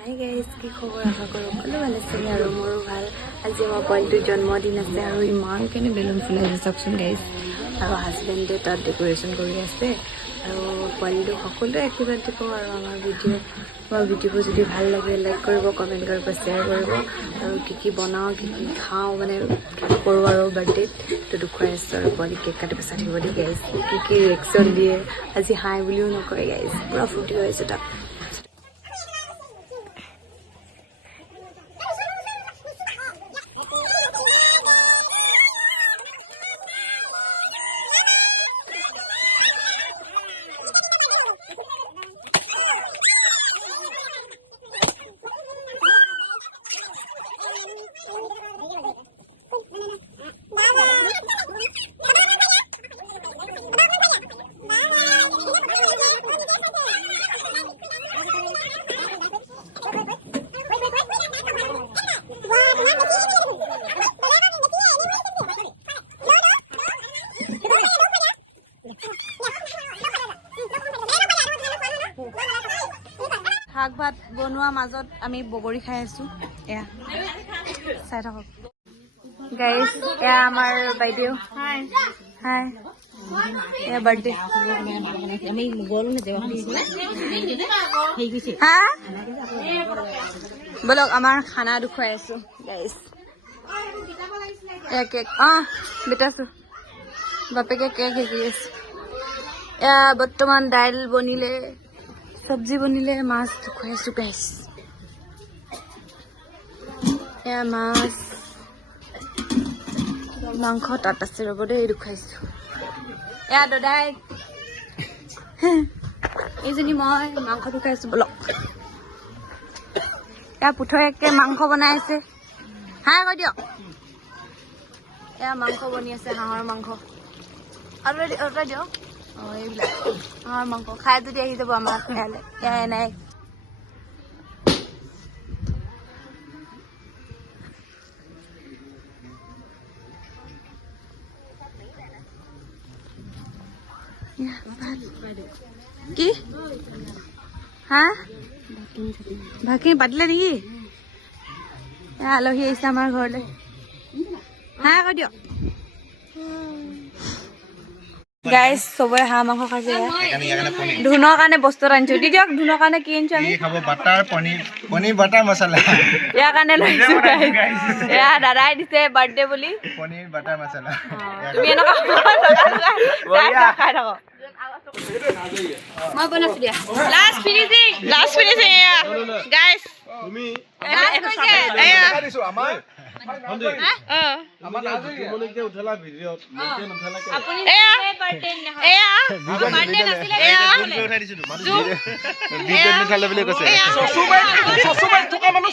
Hi guys, কি খবৰ? আশা কৰোঁ সকলো ভাল আছে আৰু মোৰো ভাল। আজি আমাৰ পোৱালিটোৰ জন্মদিন আছে আৰু ইমান কেনে বেলুন ফুলাইছে চাওকচোন গাইজ। আৰু হাজবেণ্ডে তাত ডেক'ৰেশ্যন কৰি আছে আৰু পোৱালিটোক সকলোৱে আশীৰ্বাদ দিব। আৰু আমাৰ ভিডিঅ'বোৰ যদি ভাল লাগে লাইক কৰিব, কমেণ্ট কৰিব, শ্বেয়াৰ কৰিব। আৰু কি বনাওঁ, কি খাওঁ, মানে কি কৰোঁ আৰু বাৰ্থডেত তো দেখুৱাই আছোঁ। আৰু পোৱালি কেক কাটিব চাই থাকিব দেই গাইজ, কি ৰিয়েকশ্যন দিয়ে। আজি হাই বুলিও নকয় গাইজ, পূৰা ফূৰ্তি কৰিছে তাত। শাক ভাত বনোৱা মাজত আমি বগৰী খাই আছো। এয়া চাই থাকক গাইজ, এয়া আমাৰ বাইদেউ। হাই হাই, এয়া বাৰ্থডে। বলক আমাৰ খানা দেখুৱাই আছো গাইজ। এয়া কেক, বেটাছো বাপেকে কেক শিকি আছে। এয়া বৰ্তমান দাইল বনিলে, চব্জি বনিলে, মাছ দেখুৱাইছো গাইজ। এয়া মাছ, মাংস তাত আছে, ৰ'ব দেই দেখুৱাইছো। এয়া দাদাই, এইজনী মই মাংস দেখুৱাইছো বলক। এয়া পুথৈয়াকে মাংস বনাই আছে। হাই কৈ দিয়ক। এয়া মাংস বনি আছে, হাঁহৰ মাংস। আঁতৰাই দিয়ক। এইবিলাক হাঁহৰ মাংস খাই যদি আহি যাব আমাৰ ইয়ালৈ। এয়া নাই কি হা ভাগিন পাতিলে নেকি? এয়া আলহী আহিছে আমাৰ ঘৰলৈ। হা কৈ দিয়ক গাইজ, চবৰে হাঁহ মাংস খাইছে। ধুনৰ কাৰণে বস্তু আনিছো, দি দিয়ক। ধুনৰ কাৰণে কি আনিছো আমি? পনীৰ বাটাৰ মছলা ইয়াৰ কাৰণে লৈছো গাইজ। এয়া দাদাই দিছে বাৰ্থডে বুলি পনীৰ বাটাৰ মছলা। তুমি এনেকুৱা খাই থাকক। মই বনাইছো দিয়া। লাষ্ট ফিনিশিং এয়া গাইজ। তুমি এয়া আপুনি